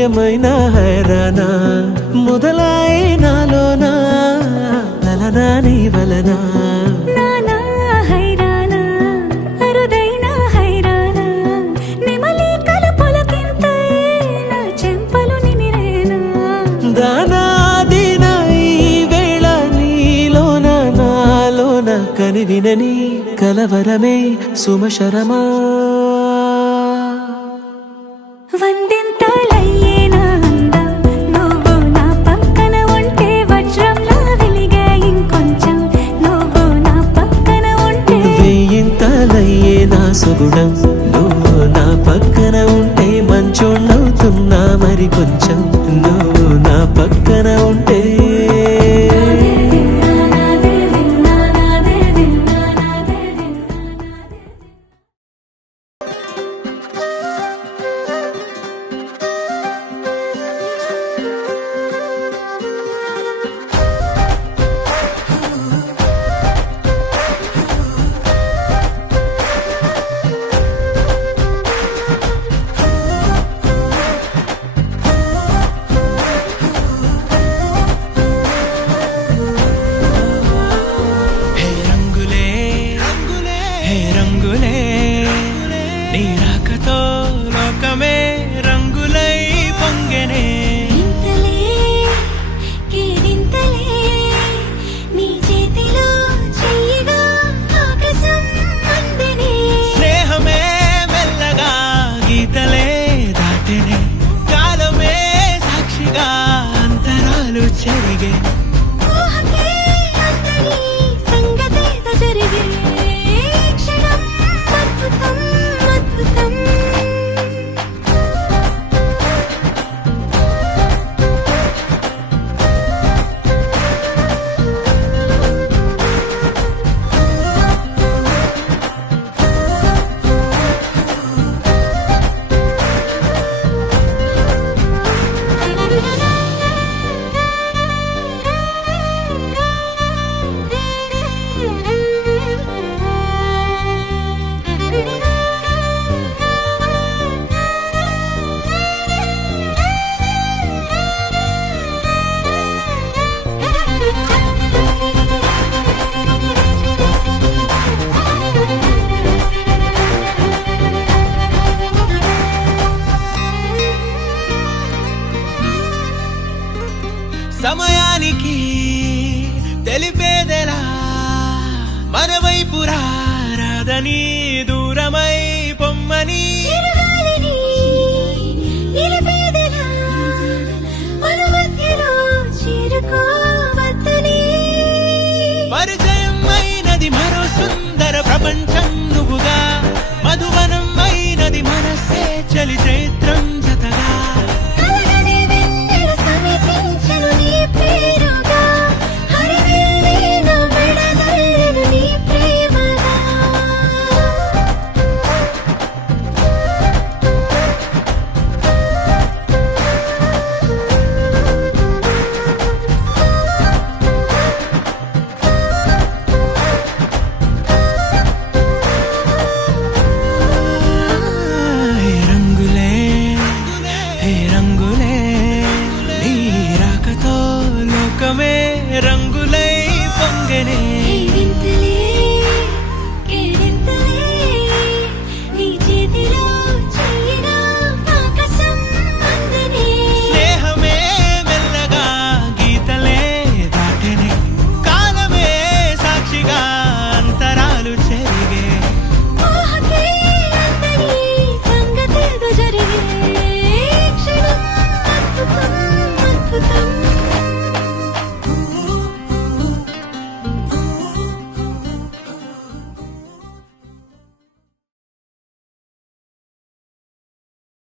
ఏమైనా హైరానా మొదలాయి నాలోనా లలనా నీ వలనా కని వినని కలవరమే సుమశరమా వందింతలయ్యేనా అందం నువ్వు నా పక్కన ఉంటే వజ్రంలా వెలిగే ఇంకొంచెం నువ్వు నా పక్కన ఉంటే వెయ్యింతలయ్యేనా సుగుణం నువ్వు నా పక్కన ఉంటే మంచోళ్ళవుతున్నా మరి కొంచెం నువ్వు నా పక్కన ఉంటే సమయానికి తెలిపేదెలా మన వైపు రాదని దూరమై పొమ్మని పరిచయం అయినది మరో సుందర ప్రపంచం నువ్వుగా మధువనం అయినది మనసే చలి